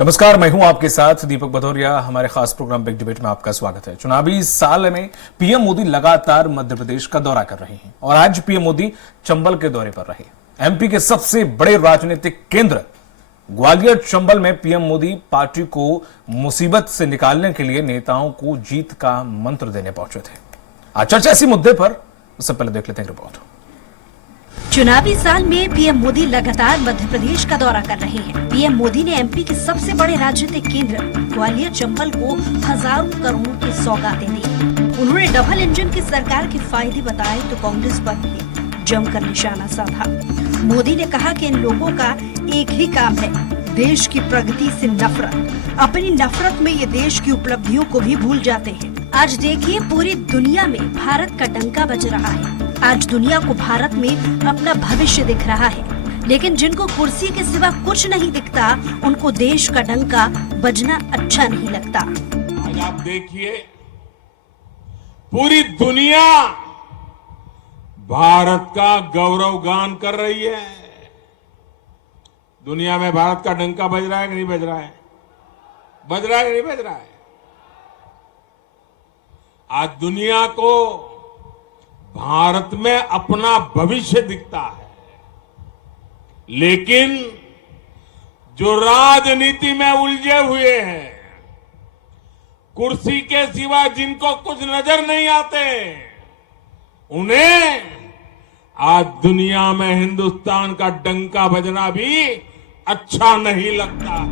नमस्कार, मैं हूं आपके साथ दीपक भदौरिया। हमारे खास प्रोग्राम बिग डिबेट में आपका स्वागत है। चुनावी साल में पीएम मोदी लगातार मध्य प्रदेश का दौरा कर रहे हैं और आज पीएम मोदी चंबल के दौरे पर रहे। एमपी के सबसे बड़े राजनीतिक केंद्र ग्वालियर चंबल में पीएम मोदी पार्टी को मुसीबत से निकालने के लिए नेताओं को जीत का मंत्र देने पहुंचे थे। आज चर्चा इसी मुद्दे पर, उससे पहले देख लेते हैं रिपोर्ट। चुनावी साल में पीएम मोदी लगातार मध्य प्रदेश का दौरा कर रहे हैं। पीएम मोदी ने एमपी के सबसे बड़े राजनीतिक केंद्र ग्वालियर चंबल को हजारों करोड़ों की सौगातें दी। उन्होंने डबल इंजन की सरकार के फायदे बताए तो कांग्रेस पर भी जमकर निशाना साधा। मोदी ने कहा कि इन लोगों का एक ही काम है, देश की प्रगति से नफरत। अपनी नफरत में ये देश की उपलब्धियों को भी भूल जाते हैं। आज देखिए, पूरी दुनिया में भारत का डंका बज रहा है। आज दुनिया को भारत में अपना भविष्य दिख रहा है, लेकिन जिनको कुर्सी के सिवा कुछ नहीं दिखता, उनको देश का डंका बजना अच्छा नहीं लगता। आज आप देखिए, पूरी दुनिया भारत का गौरव गान कर रही है। दुनिया में भारत का डंका बज रहा है कि नहीं बज रहा है? बज रहा है कि नहीं बज रहा है? आज दुनिया को भारत में अपना भविष्य दिखता है, लेकिन जो राजनीति में उलझे हुए हैं, कुर्सी के सिवा जिनको कुछ नजर नहीं आते, उन्हें आज दुनिया में हिंदुस्तान का डंका बजना भी अच्छा नहीं लगता।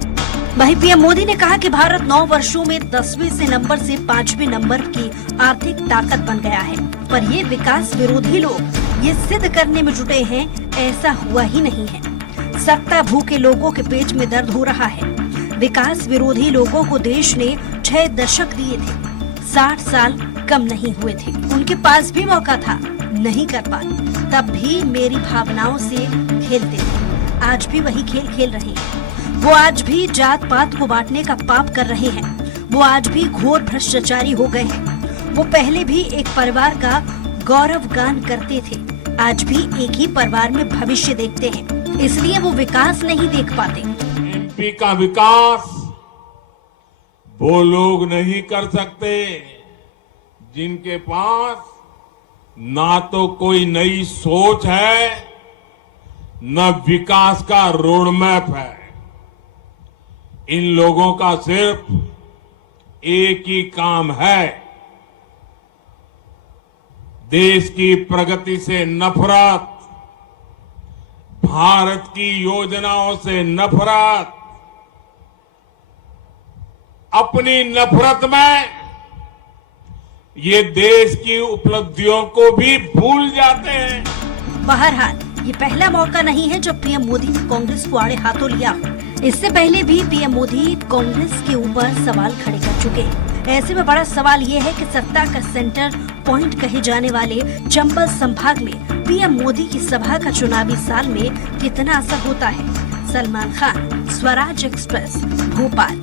वहीं पीएम मोदी ने कहा कि भारत 9 वर्षों में 10वें से नंबर से 5वें नंबर की आर्थिक ताकत बन गया है, पर ये विकास विरोधी लोग ये सिद्ध करने में जुटे हैं ऐसा हुआ ही नहीं है। सत्ता भूखे लोगों के पेट में दर्द हो रहा है। विकास विरोधी लोगों को देश ने 6 दशक दिए थे, 60 साल कम नहीं हुए थे। उनके पास भी मौका था, नहीं कर पाए, तब भी मेरी भावनाओं से खेलते थे। आज भी वही खेल खेल रहे हैं। वो आज भी जात पात को बांटने का पाप कर रहे हैं। वो आज भी घोर भ्रष्टाचारी हो गए हैं। वो पहले भी एक परिवार का गौरव गान करते थे, आज भी एक ही परिवार में भविष्य देखते हैं, इसलिए वो विकास नहीं देख पाते। एमपी का विकास वो लोग नहीं कर सकते जिनके पास ना तो कोई नई सोच है, न विकास का रोड मैप है। इन लोगों का सिर्फ एक ही काम है, देश की प्रगति से नफरत, भारत की योजनाओं से नफरत। अपनी नफरत में ये देश की उपलब्धियों को भी भूल जाते हैं। बहरहाल, ये पहला मौका नहीं है जब पीएम मोदी ने कांग्रेस को आड़े हाथों लिया। इससे पहले भी पीएम मोदी कांग्रेस के ऊपर सवाल खड़े कर चुके हैं। ऐसे में बड़ा सवाल ये है कि सत्ता का सेंटर पॉइंट कहे जाने वाले चंबल संभाग में पीएम मोदी की सभा का चुनावी साल में कितना असर होता है। सलमान खान, स्वराज एक्सप्रेस, भोपाल।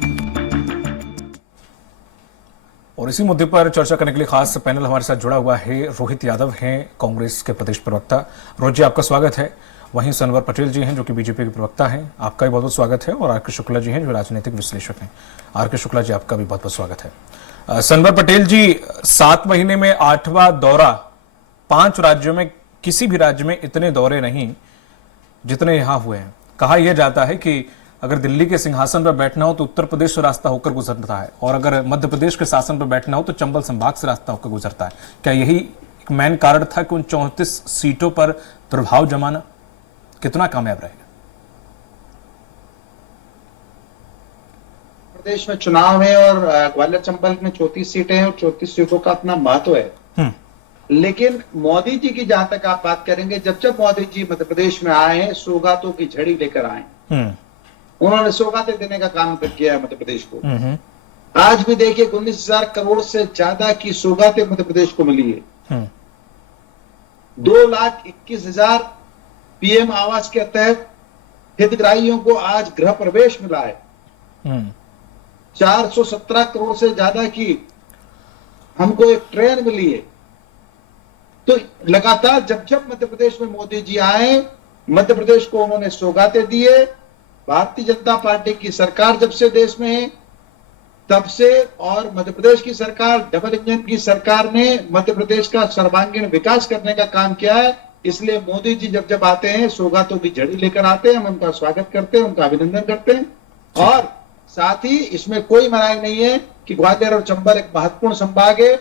और इसी मुद्दे पर चर्चा करने के लिए खास पैनल हमारे साथ जुड़ा हुआ है। रोहित यादव हैं, कांग्रेस के प्रदेश प्रवक्ता। रोहित जी, आपका स्वागत है। वहीं सनवर पटेल जी हैं जो कि बीजेपी के प्रवक्ता हैं, आपका भी बहुत बहुत स्वागत है। और आर.के. शुक्ला जी हैं जो राजनीतिक विश्लेषक हैं। आर.के. शुक्ला जी, आपका भी बहुत बहुत स्वागत है। सनवर पटेल जी, 7 महीने में 8वां दौरा, 5 राज्यों में किसी भी राज्य में इतने दौरे नहीं जितने यहां हुए हैं। कहा यह जाता है कि अगर दिल्ली के सिंहासन पर बैठना हो तो उत्तर प्रदेश से रास्ता होकर गुजरता है, और अगर मध्य प्रदेश के शासन पर बैठना हो तो चंबल संभाग से रास्ता होकर गुजरता है। क्या यही एक मेन कारण था कि उन 34 सीटों पर प्रभाव जमाना? कितना कामयाब रहेगा? प्रदेश में चुनाव है और ग्वालियर चंबल में 34 सीटें हैं और 34 सीटों का अपना महत्व है। लेकिन मोदी जी की जहां तक आप बात करेंगे, जब मोदी जी मध्य प्रदेश में आए हैं, सौगातों की झड़ी लेकर आए। उन्होंने सौगातें देने का काम किया है मध्य प्रदेश को। आज भी देखिए, 19,000 करोड़ से ज्यादा की सौगातें मध्य प्रदेश को मिली है। 2,21,000 पीएम आवास के तहत हितग्राहियों को आज गृह प्रवेश मिला है। 417 करोड़ से ज्यादा की हमको एक ट्रेन मिली है। तो लगातार जब मध्य प्रदेश में मोदी जी आए, मध्य प्रदेश को उन्होंने सौगातें दिए भारतीय जनता पार्टी की सरकार जब से देश में है तब से, और मध्य प्रदेश की सरकार, डबल इंजन की सरकार ने मध्य प्रदेश का सर्वांगीण विकास करने का काम किया है। इसलिए मोदी जी जब जब आते हैं सौगातों की झड़ी लेकर आते हैं, हम उनका स्वागत करते हैं, उनका अभिनंदन करते हैं। और साथ ही इसमें कोई मनाही नहीं है कि ग्वालियर और चंबल एक महत्वपूर्ण संभाग है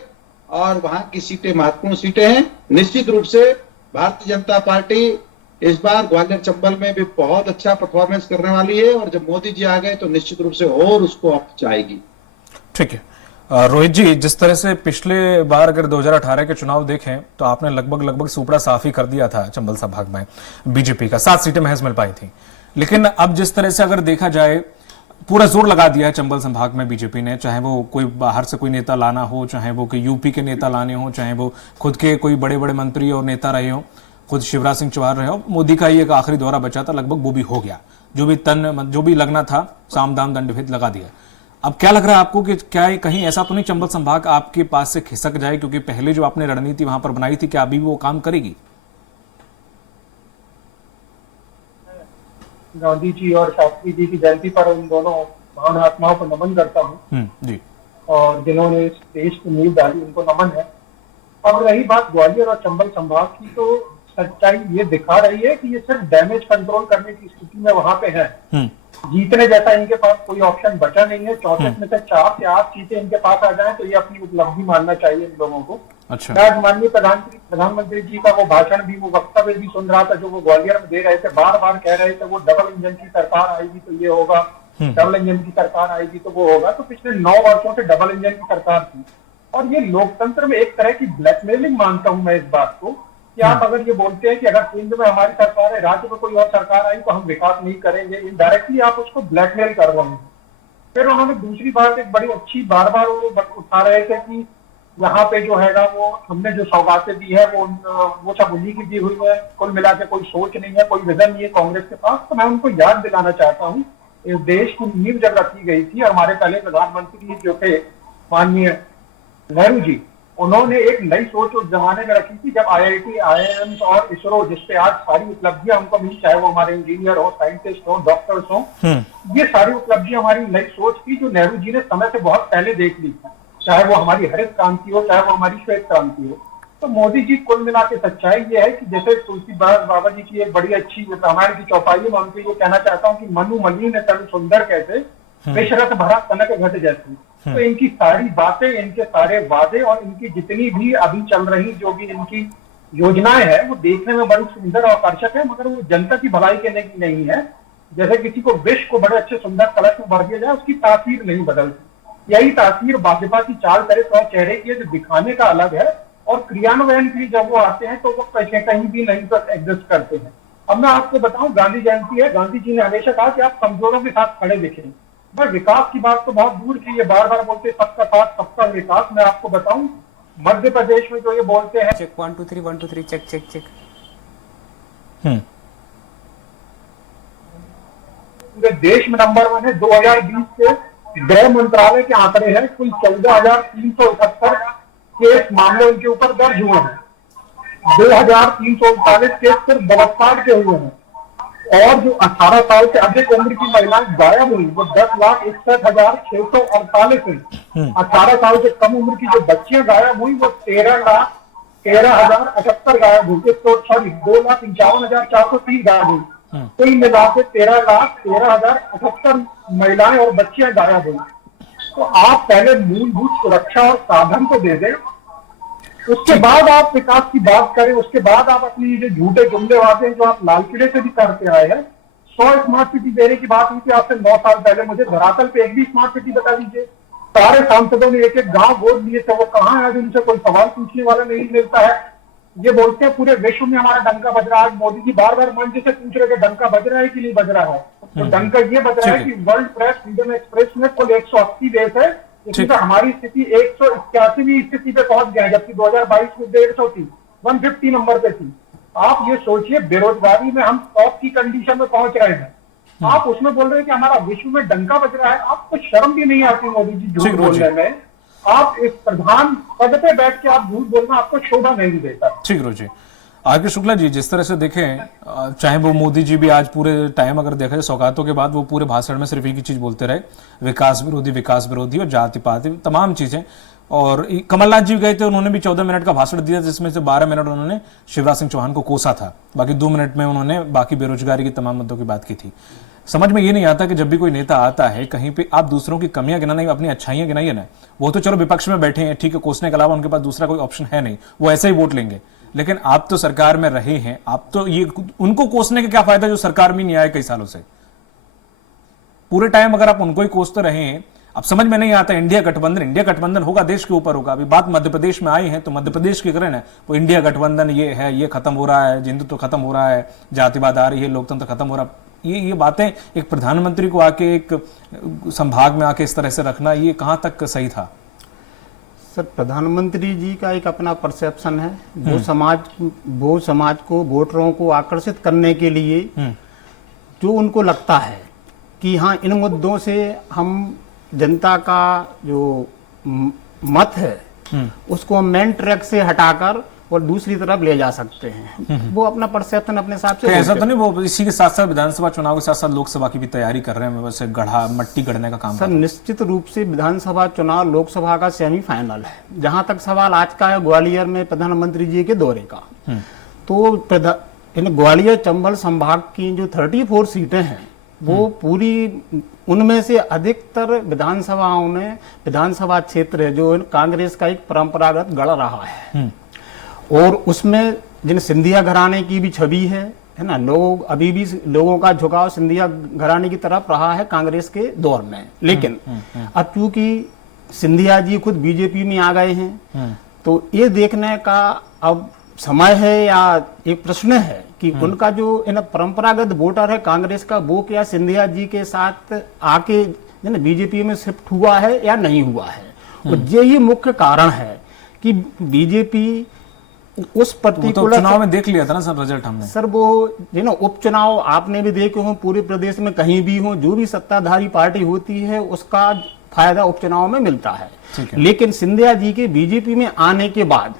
और वहां की सीटें महत्वपूर्ण सीटें हैं। निश्चित रूप से भारतीय जनता पार्टी इस बार ग्वालियर चंबल में भी बहुत अच्छा परफॉर्मेंस करने वाली है और जब मोदी जी आ गए तो निश्चित रूप से और उसको अप जाएगी। ठीक है रोहित जी, जिस तरह से पिछले बार अगर 2018 के चुनाव देखें तो आपने लगभग सुपड़ा साफ ही कर दिया था चंबल संभाग में बीजेपी का, 7 सीटें महज मिल पाई थी। लेकिन अब जिस तरह से अगर देखा जाए पूरा जोर लगा दिया है चंबल संभाग में बीजेपी ने, चाहे वो कोई बाहर से कोई नेता लाना हो, चाहे वो कि यूपी के नेता लाने हो, चाहे वो खुद के कोई बड़े बड़े मंत्री और नेता रहे हो, खुद शिवराज सिंह चौहान रहे हो। मोदी का ही एक आखिरी दौरा बचा था, लगभग वो भी हो गया, जो भी लगना था साम दाम दंड भेद लगा दिया। अब क्या लग रहा है आपको कि क्या कहीं ऐसा तो नहीं चंबल संभाग आपके पास से खिसक जाए, क्योंकि पहले जो आपने रणनीति वहां पर बनाई थी क्या अभी भी वो काम करेगी? गांधी जी और शास्त्री जी की जयंती पर उन दोनों महान आत्माओं को नमन करता हूँ जी, और जिन्होंने इस देश की नींव डाली उनको नमन है। अब रही बात ग्वालियर और चंबल संभाग की, तो सच्चाई ये दिखा रही है कि ये सिर्फ डैमेज कंट्रोल करने की स्थिति में वहां पे है। जीतने जैसा इनके पास कोई ऑप्शन बचा नहीं है। 34 में से 4 से 8 सीटें इनके पास आ जाए तो ये अपनी उपलब्धि मानना चाहिए इन लोगों को। अच्छा, मैं माननीय प्रधानमंत्री जी का वो भाषण भी, वो वक्तव्य भी सुन रहा था जो वो ग्वालियर में दे रहे थे। बार बार कह रहे थे वो डबल इंजन की सरकार आएगी तो ये होगा, डबल इंजन की सरकार आएगी तो वो होगा। तो पिछले 9 वर्षों से डबल इंजन की सरकार थी और ये लोकतंत्र में एक तरह की ब्लैकमेलिंग मानता हूं मैं इस बात को कि आप अगर ये बोलते हैं कि अगर केंद्र में हमारी सरकार है, राज्य में कोई और सरकार आई तो हम विकास नहीं करेंगे, इनडायरेक्टली आप उसको ब्लैकमेल कर रहे हैं। फिर उन्होंने दूसरी बात एक बड़ी अच्छी बार बार वो उठा रहे थे कि यहाँ पे जो हैगा वो हमने जो सौगातें दी है वो सब उन्हीं की दी हुई है, कुल मिला के कोई सोच नहीं है, कोई विजन नहीं है कांग्रेस के पास। तो मैं उनको याद दिलाना चाहता हूँ, इस देश की नींव जब रखी गई थी, हमारे पहले प्रधानमंत्री जो थे माननीय नेहरू जी, उन्होंने एक नई सोच उस जमाने में रखी थी जब IIT, IIMs और इसरो, जिसपे आज सारी उपलब्धियां हमको मिली, चाहे वो हमारे इंजीनियर हो, साइंटिस्ट हो, डॉक्टर्स हो, ये सारी उपलब्धियां हमारी नई सोच थी जो नेहरू जी ने समय से बहुत पहले देख ली थी, चाहे वो हमारी हरित क्रांति हो, चाहे वो हमारी श्वेत क्रांति हो। तो मोदी जी कुल मिला के सच्चाई ये है कि जैसे तुलसीदास बाबा जी की एक बड़ी अच्छी रामायण की चौपाई में उनके ये कहना चाहता हूँ कि मनु मलिन तनु सुंदर कैसे, विषरत भरा कनक घट जैसी। तो इनकी सारी बातें, इनके सारे वादे और इनकी जितनी भी अभी चल रही जो भी इनकी योजनाएं हैं वो देखने में बड़ी सुंदर और आकर्षक है, मगर वो जनता की भलाई करने की नहीं है। जैसे किसी को विष को बड़े अच्छे सुंदर कलश में भर दिया जाए, उसकी तासीर नहीं बदलती। यही तासीर भाजपा की चाल करे तो चेहरे की है, जो दिखाने का अलग है और क्रियान्वयन के लिए जब वो आते हैं तो वो कहीं भी नहीं तक एग्जिस्ट करते हैं। अब मैं आपको बताऊं, गांधी जयंती है, गांधी जी ने हमेशा कहा कि आप कमजोरों के साथ खड़े दिखें। पर विकास की बात तो बहुत दूर की, ये बार बार बोलते सबका साथ सबका विकास। मैं आपको बताऊं, मध्य प्रदेश में जो ये बोलते हैं चेक 1 2 3 1 2 3 चेक चेक चेक, पूरे देश में नंबर 1 है। 2020 के गृह मंत्रालय के आंकड़े हैं, कुल 14,371 केस मामले उनके ऊपर दर्ज हुए हैं। 2,339 केस सिर्फ बलात्कार के हुए हैं और जो 18 साल से अधिक उम्र की महिलाएं गायब हुई वो 10,61,648 हुई। 18 साल से कम उम्र की जो बच्चियां गायब हुई वो 13,13,078 गायब हुई। तो सॉरी 2,55,403 गायब हुई। कुल मिला के 13,13,078 महिलाएं और बच्चियां गायब हुई। तो आप पहले मूलभूत सुरक्षा और साधन को दे दें, उसके बाद आप विकास की बात करें, उसके बाद आप अपनी जो झूठे जुमले वादे जो आप लाल किले से भी करते आए हैं। 100 स्मार्ट सिटी देने की बात हुई थी आपसे 9 साल पहले, मुझे धरातल पे एक भी स्मार्ट सिटी बता दीजिए। सारे सांसदों ने एक एक गांव गोद लिए थे, वो कहाँ है? आज उनसे कोई सवाल पूछने वाला नहीं मिलता है। ये बोलते हैं पूरे विश्व में हमारा डंका बज रहा है। आज मोदी जी बार बार मंच से पूछ रहे कि डंका बज रहा है कि नहीं बज रहा है। तो डंका ये बज रहा है कि वर्ल्ड प्रेस फ्रीडम एक्सप्रेस में कुल 180 देश है, इसमें हमारी स्थिति 181वीं स्थिति पे पहुंच गया है, जबकि 2022 में 150 थी, 150 नंबर पे थी। आप ये सोचिए, बेरोजगारी में हम टॉप की कंडीशन में पहुंच रहे हैं। आप उसमें बोल रहे हैं कि हमारा विश्व में डंका बज रहा है। आपको शर्म भी नहीं आती मोदी जी झूठ बोलने में? आप इस प्रधान पद पे बैठ के आप झूठ बोलना आपको शोभा नहीं देता। ठीक रो जी, आर.के. शुक्ला जी, जिस तरह से देखें, चाहे वो मोदी जी भी आज पूरे टाइम अगर देखा जाए सौगातों के बाद वो पूरे भाषण में सिर्फ एक ही चीज बोलते रहे, विकास विरोधी और जाति पाति तमाम चीजें। और कमलनाथ जी गए थे, उन्होंने भी 14 मिनट का भाषण दिया जिसमें से 12 मिनट उन्होंने शिवराज सिंह चौहान को कोसा था, बाकी 2 मिनट में उन्होंने बाकी बेरोजगारी की तमाम मुद्दों की बात की थी। समझ में ये नहीं आता कि जब भी कोई नेता आता है कहीं पे आप दूसरों की कमियां गिना नहीं, अपनी अच्छाइयां गिनाइए ना। वो तो चलो विपक्ष में बैठे हैं, ठीक है, कोसने के अलावा उनके पास दूसरा कोई ऑप्शन है नहीं, वो ऐसे ही वोट लेंगे। लेकिन आप तो सरकार में रहे हैं, आप तो ये उनको कोसने का क्या फायदा जो सरकार में नहीं आए कई सालों से। पूरे टाइम अगर आप उनको ही कोसते रहे हैं, अब समझ में नहीं आता। इंडिया गठबंधन होगा, देश के ऊपर होगा। अभी बात मध्य प्रदेश में आई है तो मध्य प्रदेश की करें ना, वो इंडिया गठबंधन ये है, ये खत्म हो रहा है, हिंदुत्व खत्म हो रहा है, जातिवाद आ रही है, लोकतंत्र खत्म हो रहा है। ये बातें एक प्रधानमंत्री को आके एक संभाग में आके इस तरह से रखना, ये कहां तक सही था? सर, प्रधानमंत्री जी का एक अपना परसेप्शन है। वो समाज को, वोटरों को आकर्षित करने के लिए जो उनको लगता है कि हाँ, इन मुद्दों से हम जनता का जो मत है उसको मेन ट्रैक से हटाकर और दूसरी तरफ ले जा सकते हैं, वो अपना परसेप्शन अपने हिसाब से। ऐसा तो नहीं वो इसी के साथ साथ विधानसभा चुनाव के साथ साथ लोकसभा की भी तैयारी कर रहे हैं, वैसे मट्टी गढ़ने का काम? सर, निश्चित रूप से विधानसभा चुनाव लोकसभा का सेमीफाइनल है। जहां तक सवाल आज का है ग्वालियर में प्रधानमंत्री जी के दौरे का, तो इन ग्वालियर चंबल संभाग की जो 34 सीटें हैं वो पूरी, उनमें से अधिकतर विधानसभाओं में विधानसभा क्षेत्र है जो कांग्रेस का एक परंपरागत गढ़ रहा है। और उसमें जिन सिंधिया घराने की भी छवि है ना, लोग अभी भी लोगों का झुकाव सिंधिया घराने की तरफ रहा है कांग्रेस के दौर में। लेकिन अब चूंकि सिंधिया जी खुद बीजेपी में आ गए हैं, तो ये देखने का अब समय है या एक प्रश्न है कि उनका जो इन परंपरागत वोटर है कांग्रेस का, वो क्या सिंधिया जी के साथ आके बीजेपी में शिफ्ट हुआ है या नहीं हुआ है। और यही मुख्य कारण है कि बीजेपी उस पर्टिकुलर तो चुनाव में देख लिया था ना सर रिजल्ट हमने। सर, वो उपचुनाव आपने भी देखे हो, पूरे प्रदेश में कहीं भी हो, जो भी सत्ताधारी पार्टी होती है उसका फायदा उपचुनाव में मिलता है। लेकिन सिंधिया जी के बीजेपी में आने के बाद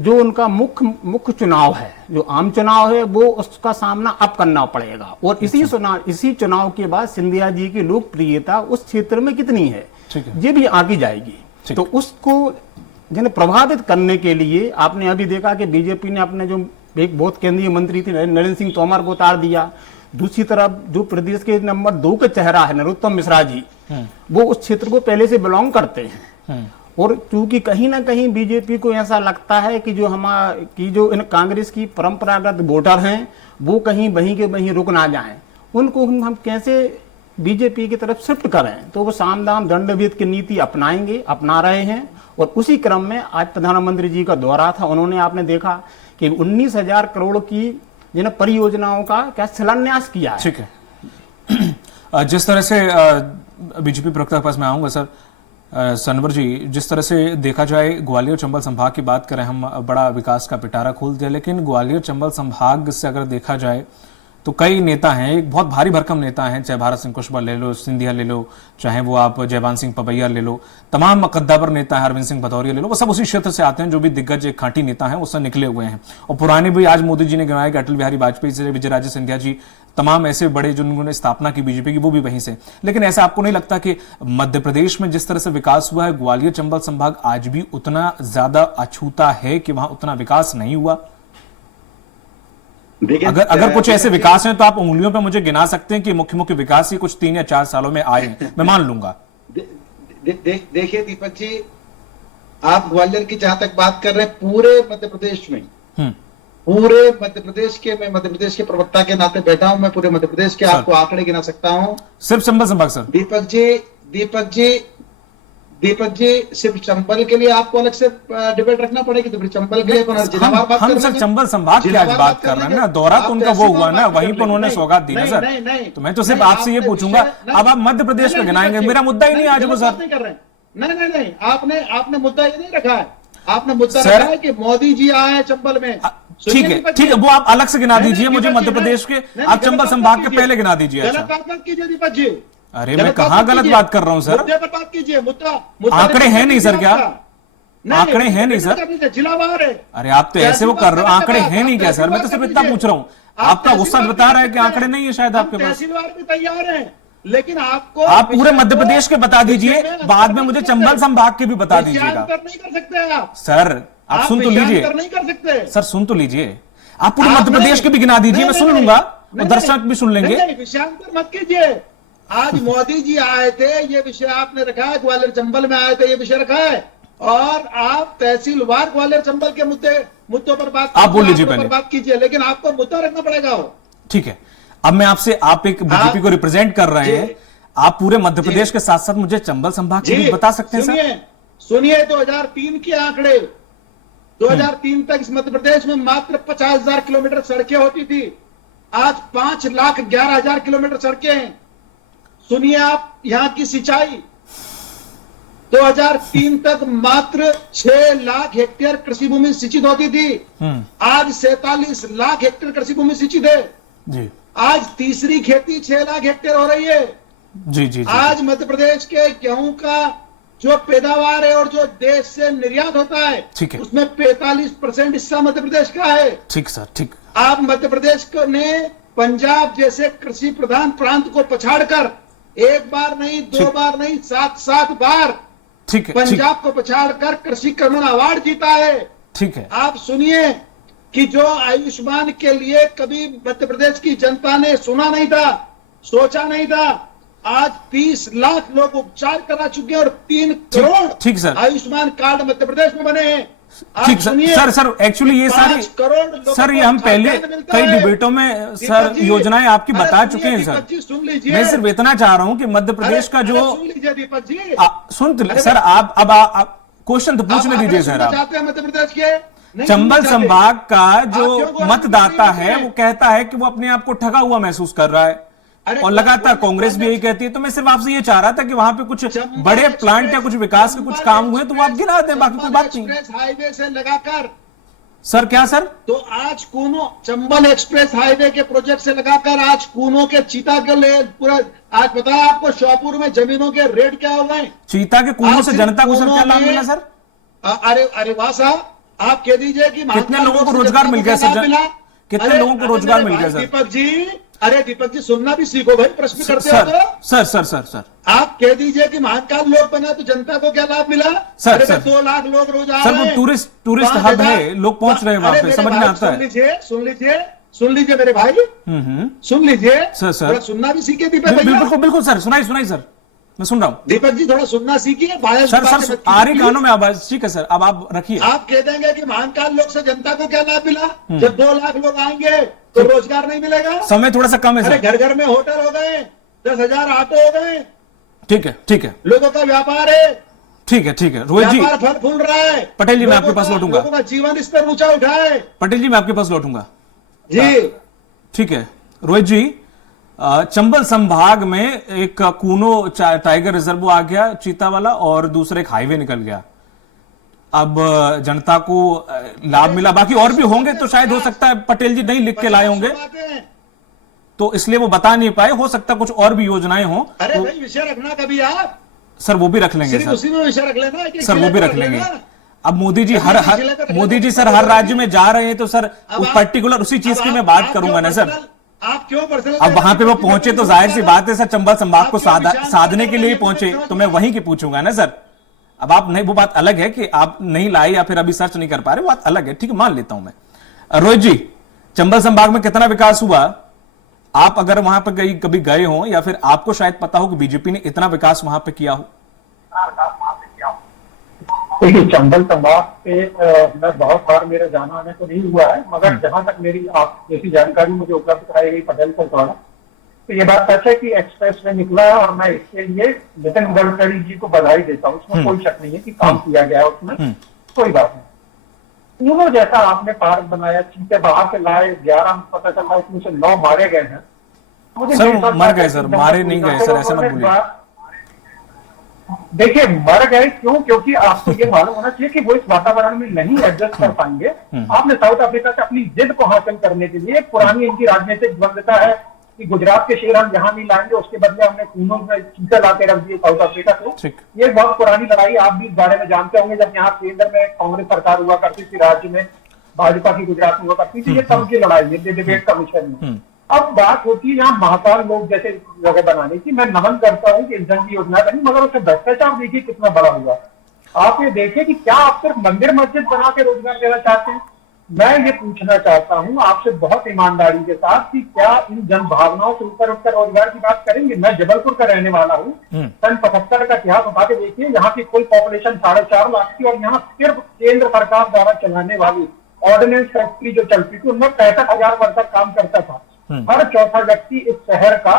जो उनका मुख्य चुनाव है, जो आम चुनाव है, वो उसका सामना अब करना पड़ेगा। और इसी चुनाव के बाद सिंधिया जी की लोकप्रियता उस क्षेत्र में कितनी है ये भी आगे जाएगी। तो उसको प्रभावित करने के लिए आपने अभी देखा कि बीजेपी ने अपने जो एक बहुत केंद्रीय मंत्री थे नरेंद्र सिंह तोमर को उतार दिया। दूसरी तरफ जो प्रदेश के नंबर 2 के चेहरा है नरोत्तम मिश्रा जी, वो उस क्षेत्र को पहले से बिलोंग करते हैं। और चूंकि कहीं ना कहीं बीजेपी को ऐसा लगता है कि जो इन कांग्रेस की परंपरागत वोटर हैं वो कहीं वहीं के वहीं रुक ना जाएं, उनको हम कैसे बीजेपी की तरफ शिफ्ट करें, तो वो साम दाम दंड भेद की नीति अपना रहे हैं। और उसी क्रम में आज प्रधानमंत्री जी का दौरा था, उन्होंने आपने देखा कि 19,000 करोड़ की परियोजनाओं का क्या शिलान्यास किया है। ठीक है, जिस तरह से बीजेपी प्रवक्ता के पास मैं आऊंगा सर, सनवर जी, जिस तरह से देखा जाए ग्वालियर चंबल संभाग की बात करें, हम बड़ा विकास का पिटारा खोल दिया, लेकिन ग्वालियर चंबल संभाग से अगर देखा जाए तो कई नेता हैं, एक बहुत भारी भरकम नेता हैं, चाहे भारत सिंह कुशवाहा ले लो, सिंधिया ले लो, चाहे वो आप जयवान सिंह पवैया ले लो, तमाम कद्दावर नेता है, अरविंद सिंह भदौरिया ले लो, वो सब उसी क्षेत्र से आते हैं। जो भी दिग्गज एक खांटी नेता हैं उससे निकले हुए हैं। और पुराने भी आज मोदी जी ने गिनाया कि अटल बिहारी वाजपेयी से विजय राजे सिंधिया जी, तमाम ऐसे बड़े जिन्होंने स्थापना की बीजेपी की, वो भी वहीं से। लेकिन ऐसा आपको नहीं लगता कि मध्य प्रदेश में जिस तरह से विकास हुआ है, ग्वालियर चंबल संभाग आज भी उतना ज्यादा अछूता है कि वहां उतना विकास नहीं हुआ? अगर कुछ ऐसे विकास हैं तो आप उंगलियों पे मुझे गिना सकते हैं कि मुख्य विकास ही कुछ 3 या 4 सालों में आए हैं, मैं मान लूंगा। देखिए दीपक जी, आप ग्वालियर की जहां तक बात कर रहे हैं, पूरे मध्य प्रदेश में, पूरे मध्य प्रदेश के, मैं मध्य प्रदेश के प्रवक्ता के नाते बैठा हूं, मैं पूरे मध्य प्रदेश के आपको आंकड़े गिना सकता हूं। सिर्फ चंबल संभाग सर? दीपक जी सिर्फ चंबल के लिए आपको अलग से डिबेट रखना पड़ेगी, तो फिर चंबल के लिए जिलावार बात हम सर चंबल संभाग की आज बात कर रहे हैं ना, दौरा तो उनका वो हुआ ना, वहीं पर उन्होंने सौगात दी ना सर। तो मैं तो सिर्फ आपसे ये पूछूंगा, अब आप मध्य प्रदेश में गिनाएंगे, मेरा मुद्दा ही नहीं आज वो सर। नहीं, आपने मुद्दा ये नहीं रखा है, आपने मुद्दा रखा है कि मोदी जी आए चंबल में। ठीक है, वो आप अलग से गिना दीजिए मुझे मध्य प्रदेश के, आप चंबल संभाग के पहले गिना दीजिए। गलत बात मत कीजिए दीपक जी। अरे मैं कहाँ गलत बात कर रहा हूँ सर? मुद्दे पर बात कीजिए, मुद्दा आंकड़े हैं नहीं सर क्या? आंकड़े हैं नहीं सर, जिलावार है। अरे आप तो ऐसे वो कर रहे हो, आंकड़े हैं नहीं क्या सर? मैं तो सिर्फ इतना पूछ रहा हूँ, आपका गुस्सा बता रहा है कि आंकड़े नहीं है शायद आपके पास। तहसीलवार भी तैयार है, लेकिन आपको आप पूरे मध्य प्रदेश के बता दीजिए, बाद में मुझे चंबल संभाग के भी बता दीजिएगा। नहीं कर सकते आप सर, आप सुन तो लीजिए नहीं कर सकते सर, सुन तो लीजिए, आप पूरे मध्य प्रदेश के भी गिना दीजिए, मैं सुन लूंगा और दर्शक भी सुन लेंगे। विषयांतर मत कीजिए। आज मोदी जी आए थे, ये विषय आपने रखा है, ग्वालियर चंबल में आए थे, ये विषय रखा है, और आप तहसीलवार ग्वालियर चंबल के मुद्दों पर बात, आप बोल लीजिए पहले, बात कीजिए, लेकिन आपको मुद्दा रखना पड़ेगा वो। ठीक है, अब मैं आपसे, आप एक बीजेपी को रिप्रेजेंट कर रहे हैं, आप पूरे मध्य प्रदेश के साथ साथ मुझे चंबल संभाग के भी बता सकते हैं सर? सुनिए 2003 के आंकड़े, 2003 तक इस मध्य प्रदेश में मात्र 50,000 किलोमीटर सड़कें होती थी, आज 5,11,000 किलोमीटर सड़कें हैं। सुनिए आप यहां की सिंचाई, 2003 तक मात्र 6 लाख हेक्टेयर कृषि भूमि सिंचित होती थी, आज 47 लाख हेक्टेयर कृषि भूमि सिंचित है जी। आज तीसरी खेती 6 लाख हेक्टेयर हो रही है जी जी, जी। आज मध्य प्रदेश के गेहूं का जो पैदावार है और जो देश से निर्यात होता है, ठीक है, उसमें 45% हिस्सा मध्य प्रदेश का है। ठीक सर, ठीक। आप मध्य प्रदेश ने पंजाब जैसे कृषि प्रधान प्रांत को पछाड़कर एक बार नहीं, 2 बार नहीं, 7 बार, ठीक है, पंजाब को पछाड़कर कृषि कर्मण अवार्ड जीता है। ठीक है, आप सुनिए कि जो आयुष्मान के लिए कभी मध्य प्रदेश की जनता ने सुना नहीं था, सोचा नहीं था, आज 30 लाख लोग उपचार करा चुके हैं और 3 करोड़ ठीक सर, आयुष्मान कार्ड मध्य प्रदेश में बने हैं। ठीक सर, सर एक्चुअली ये सारी सर, ये हम पहले कई डिबेटों में सर योजनाएं आपकी बता चुके हैं सर। सुन लीजिए, मैं सिर्फ इतना चाह रहा हूं कि मध्य प्रदेश का जो, सुन लीजिए दीपक जी, सुन सर, आप अब क्वेश्चन तो पूछने दीजिए सर। आप चाहते हैं मध्य प्रदेश के चंबल संभाग का जो मतदाता है वो कहता है कि वो अपने आप को ठगा हुआ महसूस कर रहा है, और लगातार कांग्रेस भी यही कहती है। तो मैं सिर्फ आपसे ये चाह रहा था कि वहां पे कुछ बड़े प्लांट या कुछ विकास के कुछ काम हुए तो वो आप गिना दें, बाकी कोई बात नहीं। एक्सप्रेस हाईवे से लगाकर सर, क्या सर? तो आज कूनो चंबल एक्सप्रेस हाईवे के प्रोजेक्ट से लगाकर आज कूनो के चीता के लिए पूरा, आज पता है आपको श्योपुर में जमीनों के रेट क्या हो गए? चीता के कूनों से जनता को सर क्या लाभ मिला सर? अरे वाह साहब, आप कह दीजिए कि कितने लोगों को रोजगार मिल गया सर? कितने लोगों को रोजगार मिल गया सर? दीपक जी, अरे दीपक जी सुनना भी सीखो भाई, प्रश्न करते हो तो। सर आप कह दीजिए कि महाकाल लोग बना तो जनता को क्या लाभ मिला? सर 2 लाख लोग रोज आ सर, रहे वो हैं, टूरिस्ट हब है, लोग पहुंच रहे हैं वहां पे, समझ में आता है। सुन लीजिए मेरे भाई, सुन लीजिए सर, थोड़ा सुनना भी सीखे दीपक भैया। बिल्कुल सर, सुनाई सर, मैं सुन रहा हूँ। दीपक जी थोड़ा सुनना सीखिए, सर आ रही कानों में आवाज। ठीक है सर, अब आप रखिए। आप कह देंगे कि महाकाल लोग से जनता को क्या लाभ मिला? जब 2 लाख लोग आएंगे तो रोजगार नहीं मिलेगा। समय थोड़ा सा कम है सर। घर घर में होटल हो गए, 10,000 ऑटो हो गए। ठीक है, लोगों का व्यापार है। ठीक है, रोहित जी, व्यापार फल फूल रहा है। पटेल जी मैं आपके पास लौटूंगा। लोगों का जीवन स्तर ऊंचा उठा है। पटेल जी मैं आपके पास लौटूंगा जी। ठीक है रोहित जी, चंबल संभाग में एक कूनो टाइगर रिजर्व आ गया चीता वाला, और दूसरे एक हाईवे निकल गया। अब जनता को लाभ मिला, बाकी और भी होंगे तो शायद हो सकता है पटेल जी नहीं लिख के लाए होंगे तो इसलिए वो बता नहीं पाए, हो सकता है कुछ और भी योजनाएं हों। अरे भाई विषय रखना कभी आप सर, वो भी रख लेंगे सर, उसी में विषय रख लेना सर, वो भी रख लेंगे। अब मोदी जी सर हर राज्य में जा रहे हैं तो सर पर्टिकुलर उसी चीज की मैं बात करूंगा ना सर। आप क्यों अब वहां पे वो पहुंचे तो जाहिर सी बात है सर, चंबल संभाग को साधने के लिए पहुंचे तो मैं वहीं की पूछूंगा ना सर। अब आप नहीं, वो बात अलग है कि आप नहीं लाए या फिर अभी सर्च नहीं कर पा रहे, वो बात अलग है, ठीक है, मान लेता हूं मैं। रोहित जी, चंबल संभाग में कितना विकास हुआ? आप अगर वहां पर कभी गए हो या फिर आपको शायद पता हो कि बीजेपी ने इतना विकास वहां पे किया हो? देखिए चंबल संभाग पे मैं बहुत बार मेरा जाना आने तो नहीं हुआ है, मगर जहां तक मेरी आप जैसी जानकारी मुझे उपलब्ध कराई गई पटेल सर द्वारा, तो ये बात सच है कि एक्सप्रेस में निकला है, और मैं इसके लिए नितिन गडकरी जी को बधाई देता हूँ। उसमें कोई शक नहीं है कि काम किया गया है उसमें, कोई बात नहीं। उन्होंने जैसा आपने पार्क बनाया, चीते बाहर से लाए, 11 पता चल रहा है उसमें से 9 मारे गए हैं। सर मर गए सर, मारे नहीं गए सर, ऐसा मत बोलिए। देखिए मर गए क्यों? क्योंकि आपको ये मालूम होना चाहिए कि वो इस वातावरण में नहीं एडजस्ट कर पाएंगे। आपने साउथ अफ्रीका से अपनी जिद को हासिल करने के लिए, पुरानी इनकी राजनीतिक द्वंद्वता है, कि गुजरात के शेर हम यहाँ नहीं लाएंगे, उसके बदले हमने खूनों में चीते ला के रख दिए साउथ अफ्रीका से। ये बहुत पुरानी लड़ाई, आप भी इस बारे में जानते होंगे। जब यहाँ केंद्र में कांग्रेस सरकार हुआ करती थी, राज्य में भाजपा की गुजरात में हुआ करती थी, ये तब की लड़ाई है, ये डिबेट का विषय नहीं। अब बात होती है यहाँ महाकाल लोग जैसे जगह बनाने की। मैं नमन करता हूँ कि इंजन की योजना बनी, मगर उससे भ्रष्टाचार देखिए कितना बड़ा हुआ। आप ये देखिए कि क्या आप सिर्फ मंदिर मस्जिद बना के रोजगार देना चाहते हैं? मैं ये पूछना चाहता हूं आपसे बहुत ईमानदारी के साथ कि क्या इन जन भावनाओं से ऊपर उठकर रोजगार की बात करेंगे? मैं जबलपुर का रहने वाला हूं। सन 75 का इतिहास उठा के देखिए, यहाँ की कुल पॉपुलेशन 4.5 लाख थी और यहाँ सिर्फ केंद्र सरकार द्वारा चलाने वाली ऑर्डिनेंस फैक्ट्री जो चलती थी उनमें 65,000 वर्कर काम करता था। हर चौथा व्यक्ति इस शहर का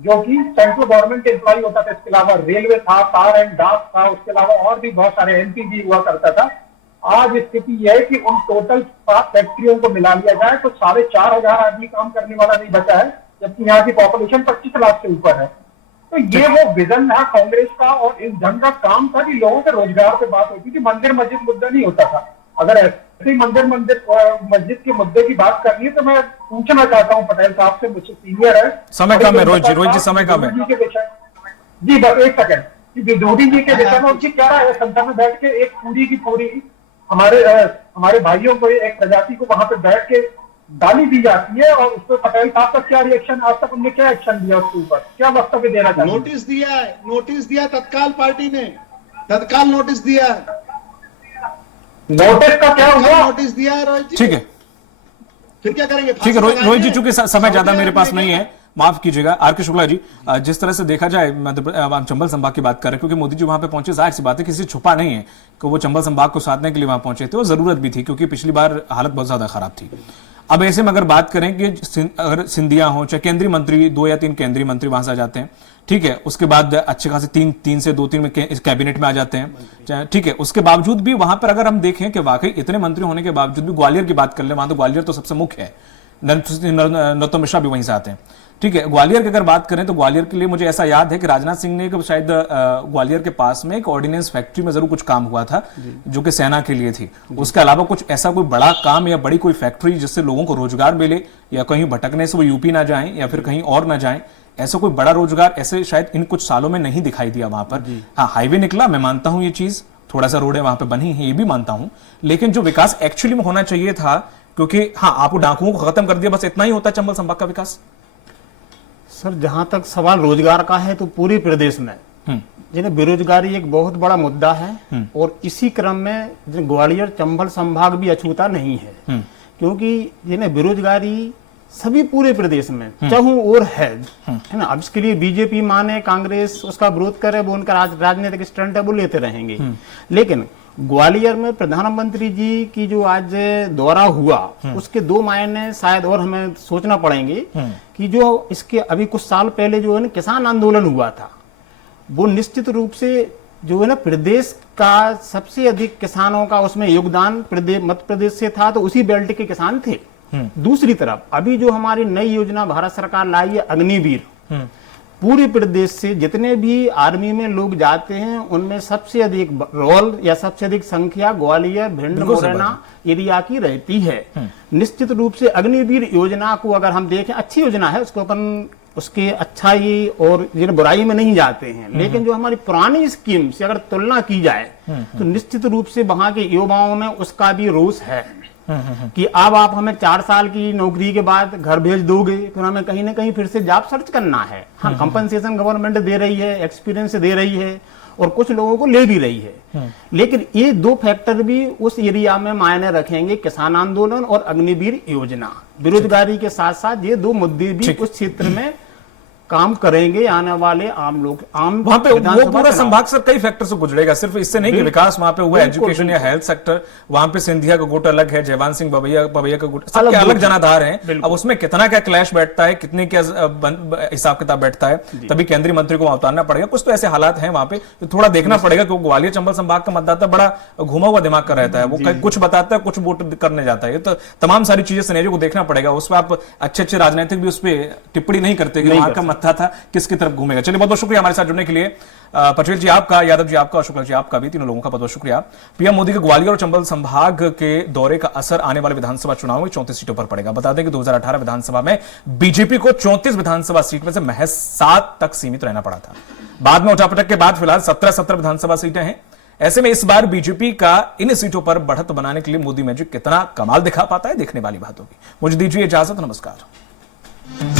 जो कि सेंट्रल गवर्नमेंट एम्प्लॉय होता था, इसके अलावा रेलवे था, तार एंड डाक था, उसके अलावा और भी बहुत सारे एनपीजी हुआ करता था। आज स्थिति यह है कि उन टोटल 5 फैक्ट्रियों को मिला लिया जाए तो 4,500 आदमी काम करने वाला नहीं बचा है, जबकि यहाँ की पॉपुलेशन 25 लाख से ऊपर है। तो ये वो विजन है कांग्रेस का और इस ढंग का काम था कि लोगों के रोजगार पे बात होती थी, मंदिर मस्जिद मुद्दा नहीं होता था। अगर ऐसे मंदिर मस्जिद के मुद्दे की बात करनी है तो मैं पूछना चाहता हूँ पटेल साहब से, मुझसे सीनियर है, समय कम है रोहित जी, समय कम है जी, बस एक सेकंड। विरोधी जी के विषय में उनकी क्या राय है? संसद में बैठ के एक पूरी की पूरी हमारे भाइयों को, एक प्रजाति को वहां पे बैठ के गाली दी जाती है और उस पर पटेल साहब का क्या रिएक्शन? आज तक उन्होंने क्या एक्शन दिया उसके ऊपर, क्या वक्तव्य देना चाहिए? नोटिस दिया तत्काल पार्टी ने, तत्काल नोटिस दिया। नोटिस का क्या हुआ? नोटिस दिया है रोहित जी। ठीक है, फिर क्या करेंगे? ठीक है रोहित जी, चूंकि समय ज्यादा मेरे पास नहीं है, माफ कीजिएगा। आर के शुक्ला जी, जिस तरह से देखा जाए, हम चंबल संभाग की बात कर रहे हैं क्योंकि मोदी जी वहां पे पहुंचे, जाहिर सी बात है, किसी छुपा नहीं है कि वो चंबल संभाग को साधने के लिए वहां पहुंचे थे, और जरूरत भी थी क्योंकि पिछली बार हालत बहुत ज्यादा खराब थी। अब ऐसे में अगर बात करें कि अगर सिंधिया हो चाहे केंद्रीय मंत्री, 2 या 3 केंद्रीय मंत्री वहां से आ जाते हैं, ठीक है, उसके बाद अच्छे खासे 3 से 2-3 में इस कैबिनेट में आ जाते हैं, ठीक है, उसके बावजूद भी वहां पर अगर हम देखें कि वाकई इतने मंत्री होने के बावजूद भी, ग्वालियर की बात कर ले, वहां तो ग्वालियर तो सबसे मुख्य है, नरोत्तम मिश्रा भी वहीं से आते हैं, ठीक है। ग्वालियर की अगर बात करें तो ग्वालियर के लिए मुझे ऐसा याद है कि राजनाथ सिंह ने शायद ग्वालियर के पास में एक ऑर्डिनेंस फैक्ट्री में जरूर कुछ काम हुआ था जो कि सेना के लिए थी। उसके अलावा कुछ ऐसा कोई बड़ा काम या बड़ी कोई फैक्ट्री जिससे लोगों को रोजगार मिले या कहीं भटकने से वो यूपी ना जाएं या फिर कहीं और ना जाएं, ऐसा कोई बड़ा रोजगार ऐसे शायद इन कुछ सालों में नहीं दिखाई दिया वहां पर। हाँ, हाईवे निकला, मैं मानता हूं ये चीज, थोड़ा सा रोडें वहां पर बनी है, ये भी मानता हूं, लेकिन जो विकास एक्चुअली में होना चाहिए था, क्योंकि हाँ, आपको डाकुओं को खत्म कर दिया, बस इतना ही होता चंबल संभाग का विकास। सर, जहां तक सवाल रोजगार का है तो पूरे प्रदेश में जिन्हें बेरोजगारी एक बहुत बड़ा मुद्दा है, और इसी क्रम में ग्वालियर चंबल संभाग भी अछूता नहीं है, क्योंकि जिन्हें बेरोजगारी सभी पूरे प्रदेश में चाहूं और है ना। अब इसके लिए बीजेपी माने, कांग्रेस उसका विरोध करे, वो उनका राजनीतिक स्टंट है, वो लेते रहेंगे। लेकिन ग्वालियर में प्रधानमंत्री जी की जो आज दौरा हुआ, उसके 2 मायने शायद और हमें सोचना पड़ेंगे कि जो इसके अभी कुछ साल पहले जो है ना किसान आंदोलन हुआ था, वो निश्चित रूप से जो है ना प्रदेश का सबसे अधिक किसानों का उसमें योगदान मध्य प्रदेश से था, तो उसी बेल्ट के किसान थे। दूसरी तरफ अभी जो हमारी नई योजना भारत सरकार लाई है अग्निवीर, पूरे प्रदेश से जितने भी आर्मी में लोग जाते हैं उनमें सबसे अधिक रोल या सबसे अधिक संख्या ग्वालियर, भिंड, मुरैना एरिया की रहती है। निश्चित रूप से अग्निवीर योजना को अगर हम देखें, अच्छी योजना है, उसको अपन उसके अच्छाई और बुराई में नहीं जाते हैं, लेकिन जो हमारी पुरानी स्कीम से अगर तुलना की जाए तो निश्चित रूप से वहां के युवाओं में उसका भी रोष है कि अब आप हमें 4 साल की नौकरी के बाद घर भेज दोगे, फिर हमें कहीं ना कहीं फिर से जॉब सर्च करना है। हाँ, कंपनसेशन गवर्नमेंट दे रही है, एक्सपीरियंस दे रही है और कुछ लोगों को ले भी रही है, लेकिन ये 2 फैक्टर भी उस एरिया में मायने रखेंगे, किसान आंदोलन और अग्निवीर योजना। बेरोजगारी के साथ साथ ये 2 मुद्दे भी उस क्षेत्र में काम करेंगे आने वाले आम लोग। वहां पे वो पूरा संभाग सर कई फैक्टर से गुजरेगा, सिर्फ इससे नहीं कि विकास वहां पे हुआ, एजुकेशन या हेल्थ सेक्टर, वहां पे सिंधिया का गुट अलग है, जयवान सिंह पवैया का गुट, सबके अलग जनाधार हैं। अब उसमें कितना क्या क्लैश बैठता है, कितने क्या हिसाब किताब बैठता है, तभी केंद्रीय मंत्री को वहां उतारना पड़ेगा। कुछ तो ऐसे हालात हैं वहां पे तो थोड़ा देखना पड़ेगा, क्योंकि ग्वालियर चंबल संभाग का मतदाता बड़ा घुमा हुआ दिमाग का रहता है, वो कुछ बताता है, कुछ वोट करने जाता है, तो तमाम सारी चीजें सिनेरियो को देखना पड़ेगा। उस पर आप अच्छे राजनीतिक भी उस पर टिप्पणी नहीं करते कि वहां का लगता था किसकी तरफ घूमेगा। चलिए बहुत बहुत शुक्रिया हमारे साथ जुड़ने के लिए। पटेल जी आपका, यादव जी आपका और शुक्ला जी आपका भी, तीनों लोगों का बहुत बहुत शुक्रिया। पीएम मोदी के ग्वालियर और चंबल संभाग के दौरे का असर आने वाले विधानसभा चुनाव में 34 सीटों पर पड़ेगा। बता दें कि 2018 विधानसभा में बीजेपी को 34 विधानसभा सीट में से महज 7 तक सीमित रहना पड़ा था। बाद में उठापटक के बाद फिलहाल 17 विधानसभा सीटें हैं। ऐसे में इस बार बीजेपी का इन सीटों पर बढ़त बनाने के लिए मोदी मैजिक कितना कमाल दिखा पाता है, देखने वाली बात होगी। मुझे दीजिए इजाजत, नमस्कार।